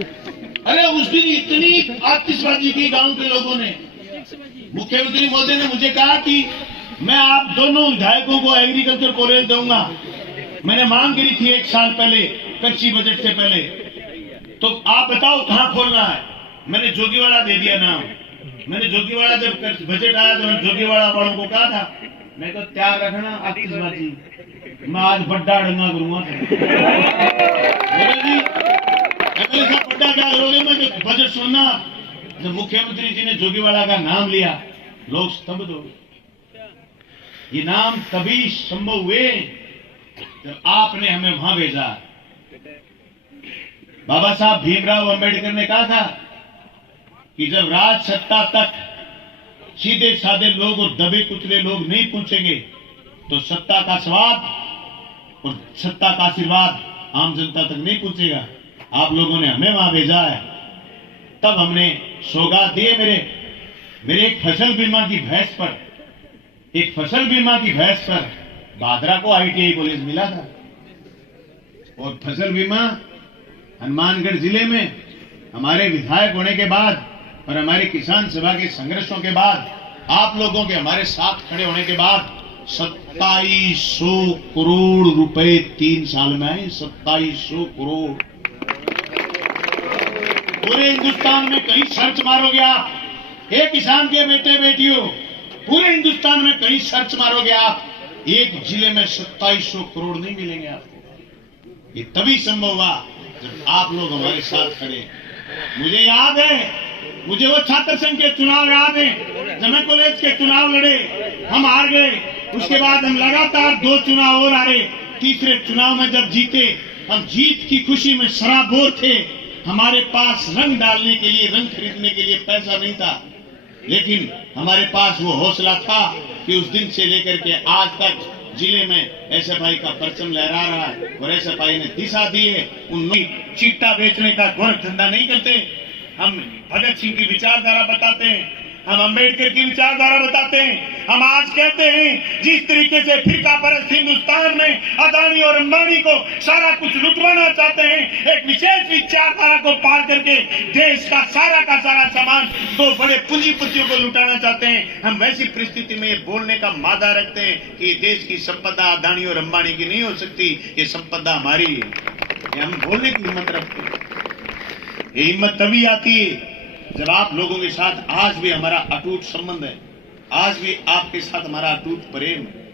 अरे उस दिन इतनी आतिशबाजी की गांव के लोगों ने। मुख्यमंत्री महोदय ने मुझे कहा कि मैं आप दोनों विधायकों को एग्रीकल्चर कॉलेज दूंगा। मैंने मांग करी थी 1 साल पहले, कृषि बजट से पहले। तो आप बताओ कहां खोलना है। मैंने जोगीवाड़ा दे दिया नाम। मैंने जोगीवाड़ा, जब बजट आया तो मैंने जोगीवाड़ा वालों को कहा था, मैं तो तैयार रखना आतिशबाजी, मैं आज बड्डा डंगा करूंगा। बड्डा क्या करोगे? मैं बजट सुनना। जब मुख्यमंत्री जी ने जोगीवाड़ा का नाम लिया, लोग स्तब्ध हो गए। ये नाम तभी संभव हुए जब आपने हमें वहां भेजा। बाबा साहब भीमराव अंबेडकर ने कहा था कि जब राज सत्ता तक सीधे साधे लोग और दबे कुचले लोग नहीं पहुंचेंगे तो सत्ता का स्वाद और सत्ता का आशीर्वाद आम जनता तक नहीं पहुंचेगा। आप लोगों ने हमें वहां भेजा है। तब हमने सौगात दिए। मेरे एक फसल बीमा की भैंस पर भादरा को ITI कॉलेज मिला था। और फसल बीमा हनुमानगढ़ जिले में हमारे विधायक होने के बाद और हमारे किसान सभा के संघर्षों के बाद, आप लोगों के हमारे साथ खड़े होने के बाद 2700 करोड़ रुपए 3 साल में आए। 2700 करोड़। पूरे हिंदुस्तान में कहीं सर्च मारोगे आप, हे किसान के बेटे बेटियों, पूरे हिंदुस्तान में कहीं सर्च मारोगे आप, एक जिले में 2700 करोड़ नहीं मिलेंगे आपको। ये तभी संभव हुआ जब आप लोग हमारे साथ खड़े। मुझे याद है, मुझे वो छात्र संघ के चुनाव याद है, जब मैं कॉलेज के चुनाव लड़े, हम हार गए। उसके बाद हम लगातार 2 चुनाव और हारे। तीसरे चुनाव में जब जीते, हम जीत की खुशी में सराबोर थे। हमारे पास रंग डालने के लिए, रंग खरीदने के लिए पैसा नहीं था, लेकिन हमारे पास वो हौसला था कि उस दिन से लेकर के आज तक जिले में SFI का परचम लहरा रहा है। और SFI ने दिशा दी है। उन चिट्टा बेचने का गोरख धंधा नहीं करते। हम भगत सिंह की विचारधारा बताते हैं, हम अंबेडकर की विचारधारा बताते हैं। हम आज कहते हैं जिस तरीके से फिरका परस्त हिंदुस्तान में अदानी और अंबानी को सारा कुछ लुटवाना चाहते हैं, एक विशेष विचारधारा को पार करके देश का सारा सामान 2 बड़े पूंजीपतियों को लुटाना चाहते हैं। हम वैसी परिस्थिति में ये बोलने का मादा रखते हैं कि देश की संपदा अदानी और अंबानी की नहीं हो सकती, ये संपदा हमारी है। ये हम बोलने की हिम्मत रखते हैं। ये हिम्मत तभी आती है जब आप लोगों के साथ आज भी हमारा अटूट संबंध है, आज भी आपके साथ हमारा अटूट प्रेम है।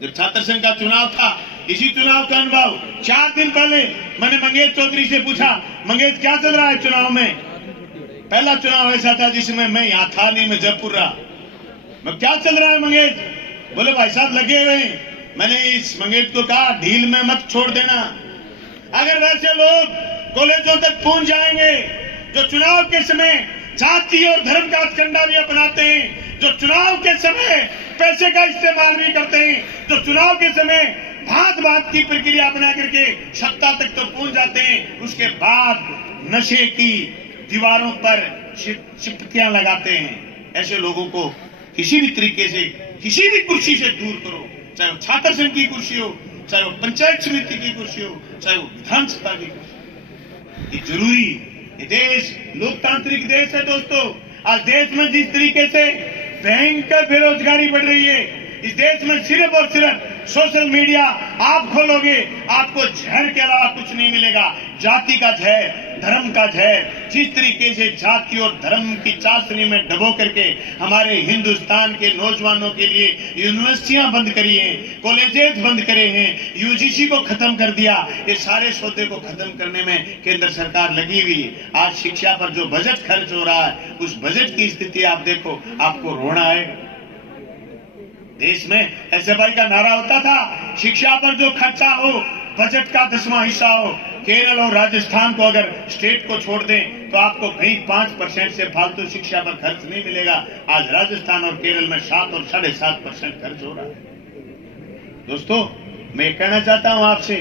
जब छात्र संघ का चुनाव था, इसी चुनाव का अनुभव 4 दिन पहले मैंने मंगेश चौधरी से पूछा, मंगेश क्या चल रहा है चुनाव में? पहला चुनाव ऐसा था जिसमें मैं यहाँ था नहीं, मैं जयपुर रहा। मैं क्या चल रहा है मंगेश? बोले भाई साहब लगे हुए। मैंने इस मंगेश को कहा ढील में मत छोड़ देना। अगर वैसे लोग कॉलेजों तक पहुंच जाएंगे जो चुनाव के समय जाति और धर्म का झंडा भी अपनाते हैं, जो चुनाव के समय पैसे का इस्तेमाल भी करते हैं, जो चुनाव के समय भात की प्रक्रिया अपना करके सत्ता तक तो पहुंच जाते हैं, उसके बाद नशे की दीवारों पर चिपकियां लगाते हैं। ऐसे लोगों को किसी भी तरीके से, किसी भी कुर्सी से दूर करो, चाहे वो छात्र संघ की कुर्सी हो, चाहे वो पंचायत समिति की कुर्सी हो, चाहे वो विधानसभा की कुर्सी। ये जरूरी, ये देश लोकतांत्रिक देश है दोस्तों। आज देश में जिस तरीके से भयंकर बेरोजगारी बढ़ रही है, इस देश में सिर्फ और सिर्फ सोशल मीडिया आप खोलोगे, आपको जहर के अलावा कुछ नहीं मिलेगा। जाति का जहर, धर्म का जहर, जिस तरीके से जाति और धर्म की चाशनी में डबो करके हमारे हिंदुस्तान के नौजवानों के लिए यूनिवर्सिटियां बंद करी हैं, कॉलेजेस बंद करे हैं, UGC को खत्म कर दिया। ये सारे सौदे को खत्म करने में केंद्र सरकार लगी हुई है। आज शिक्षा पर जो बजट खर्च हो रहा है, उस बजट की स्थिति आप देखो, आपको रोना आएगा। देश में SFI का नारा होता था, शिक्षा पर जो खर्चा हो बजट का 10वां हिस्सा हो। केरल और राजस्थान को अगर स्टेट को छोड़ दें तो आपको कहीं 5% से फालतू शिक्षा पर खर्च नहीं मिलेगा। आज राजस्थान और केरल में 7 और 7.5% खर्च हो रहा है। दोस्तों, मैं कहना चाहता हूं आपसे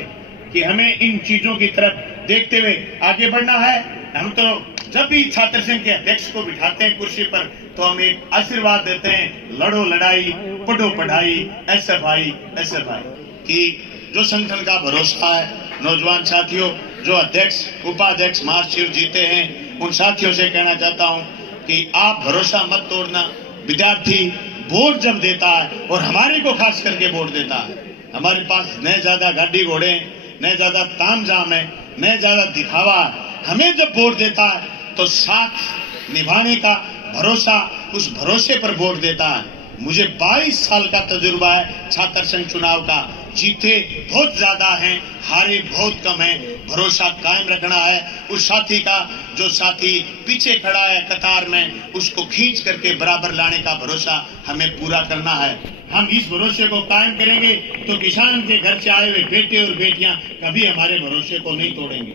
कि हमें इन चीजों की तरफ देखते हुए आगे बढ़ना है। हम तो जब भी छात्र संघ के अध्यक्ष को बिठाते हैं कुर्सी पर, तो हम एक आशीर्वाद देते हैं, लड़ो लड़ाई, पढ़ो पढ़ाई, SFI। कि जो संगठन का भरोसा है, नौजवान साथियों, जो अध्यक्ष उपाध्यक्ष महाशिव जीते हैं उन साथियों से कहना चाहता हूं कि आप भरोसा मत तोड़ना। विद्यार्थी वोट जब देता है और हमारे को खास करके वोट देता है, हमारे पास न ज्यादा गाड़ी घोड़े, न ज्यादा तामझाम है, न ज्यादा दिखावा, हमें जब वोट देता है तो साथ निभाने का भरोसा, उस भरोसे पर वोट देता है। मुझे 22 साल का तजुर्बा है छात्र संघ चुनाव का। जीते बहुत ज्यादा हैं, हारे बहुत कम हैं। भरोसा कायम रखना है उस साथी का जो साथी पीछे खड़ा है कतार में, उसको खींच करके बराबर लाने का भरोसा हमें पूरा करना है। हम इस भरोसे को कायम करेंगे तो किसान के घर से आए हुए बेटे और बेटियां कभी हमारे भरोसे को नहीं तोड़ेंगे।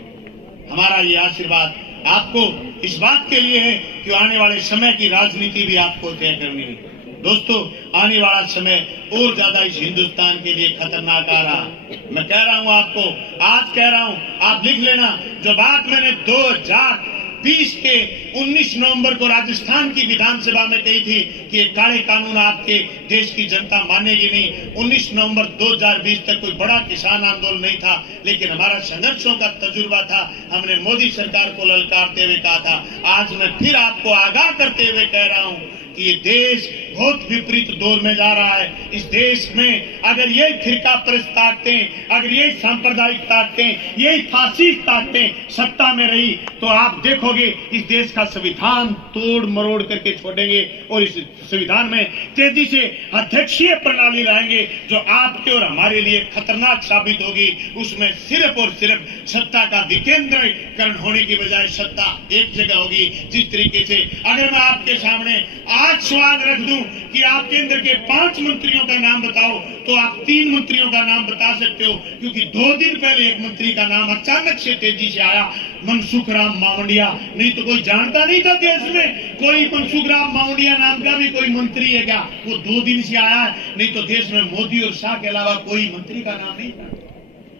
हमारा ये आशीर्वाद आपको इस बात के लिए है कि आने वाले समय की राजनीति भी आपको तय करनी है। दोस्तों, आने वाला समय और ज्यादा इस हिंदुस्तान के लिए खतरनाक आ रहा। मैं कह रहा हूं आपको, आज कह रहा हूं, आप लिख लेना। जो बात मैंने 2020 के 19 नवंबर को राजस्थान की विधानसभा में कही थी कि ये काले कानून आपके देश की जनता मानेगी नहीं। 19 नवंबर 2020 तक कोई बड़ा किसान आंदोलन नहीं था, लेकिन हमारा संघर्षों का तजुर्बा था। हमने मोदी सरकार को ललकारते हुए कहा था। आज मैं फिर आपको आगाह करते हुए कह रहा हूं कि ये देश बहुत विपरीत दौर में जा रहा है। इस देश में अगर ये फिरका परस्त ताकतें, अगर ये सांप्रदायिक ताकतें, यही फासिस्ट ताकतें सत्ता में रही तो आप देखोगे इस देश का संविधान तोड़ मरोड़ करके छोड़ेंगे और इस संविधान में तेजी से अध्यक्षीय प्रणाली लाएंगे जो आपके और हमारे लिए खतरनाक साबित होगी। उसमें सिर्फ और सिर्फ सत्ता का विकेंद्रीकरण होने की बजाय सत्ता एक जगह होगी। जिस तरीके से अगर मैं आपके सामने आज सवाल रख दूं कि आप केंद्र के 5 मंत्रियों का नाम बताओ तो आप 3 मंत्रियों का नाम बता सकते हो, क्योंकि 2 दिन पहले एक मंत्री का नाम अचानक से तेजी से आया, मनसुख राम मावंडिया। नहीं तो कोई जानता नहीं था देश में कोई मनसुख राम मावंडिया नाम का भी कोई मंत्री है क्या। वो 2 दिन से आया है, नहीं तो देश में मोदी और शाह के अलावा कोई मंत्री का नाम नहीं था।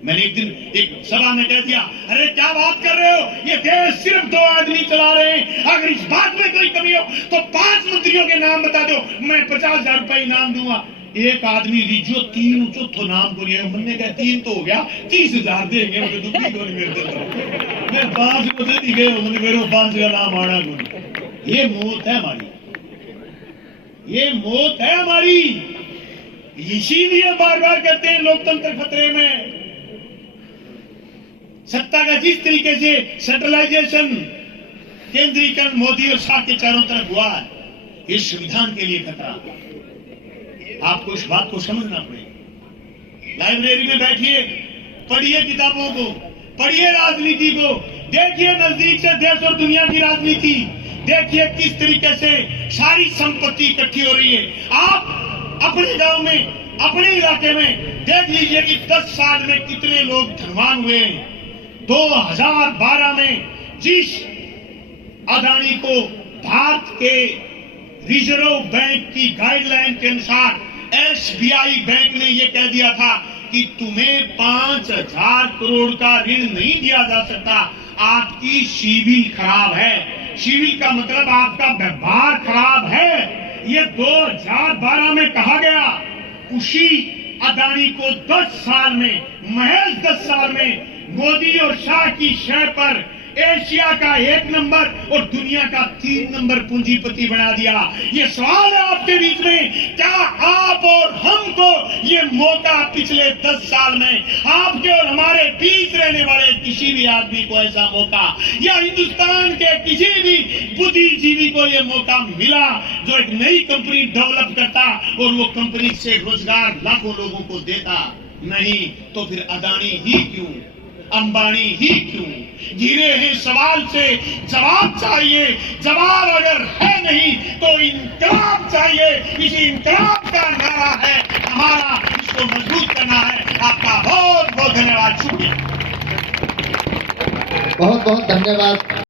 मैंने एक दिन एक सभा में कह दिया, अरे क्या बात कर रहे हो, ये देश सिर्फ 2 आदमी चला रहे हैं। अगर इस बात में कोई कमी हो तो 5 मंत्रियों के नाम बता दो, मैं 50,000 रुपए इनाम दूंगा। एक आदमी रिजो 3 चौथो नाम को लिया, मैंने कहा 3 तो हो गया, 30,000 देंगे। मैं 5 को दे गए, मेरे 5 का नाम आना को। ये मौत है हमारी, ये मौत है हमारी। इसीलिए बार बार कहते हैं लोकतंत्र खतरे में। सत्ता का जिस तरीके से सेंट्रलाइजेशन, केंद्रीकरण मोदी और शाह के चारों तरफ हुआ है, इस संविधान के लिए खतरा। आपको इस बात को समझना पड़ेगा। लाइब्रेरी में बैठिए, पढ़िए किताबों को, पढ़िए राजनीति को, देखिए नजदीक से देश और दुनिया की राजनीति, देखिए किस तरीके से सारी संपत्ति इकट्ठी हो रही है। आप अपने गांव में, अपने इलाके में देख लीजिए कि 10 साल में कितने लोग धनवान हुए हैं। 2012 में जिस अदानी को भारत के रिजर्व बैंक की गाइडलाइन के अनुसार एसबीआई बैंक ने यह कह दिया था कि तुम्हें 5,000 करोड़ का ऋण नहीं दिया जा सकता, आपकी सिविल खराब है। सिविल का मतलब आपका व्यवहार खराब है। ये 2012 में कहा गया। उसी अदानी को 10 साल में, महज 10 साल में मोदी और शाह की शय पर एशिया का 1 नंबर और दुनिया का 3 नंबर पूंजीपति बना दिया। ये सवाल है आपके बीच में, क्या आप और हमको ये मौका पिछले 10 साल में आपके और हमारे बीच रहने वाले किसी भी आदमी को ऐसा मौका, या हिंदुस्तान के किसी भी बुद्धिजीवी को ये मौका मिला जो एक नई कंपनी डेवलप करता और वो कंपनी से रोजगार लाखों लोगों को देता? नहीं। तो फिर अदानी ही क्यों, अंबानी ही क्यों? घिरे हैं सवाल से जवाब चाहिए। जवाब अगर है नहीं तो इनकलाब चाहिए। इसी इनकलाब का नारा है हमारा, इसको मजबूत करना है। आपका बहुत बहुत धन्यवाद, शुक्रिया। बहुत बहुत धन्यवाद।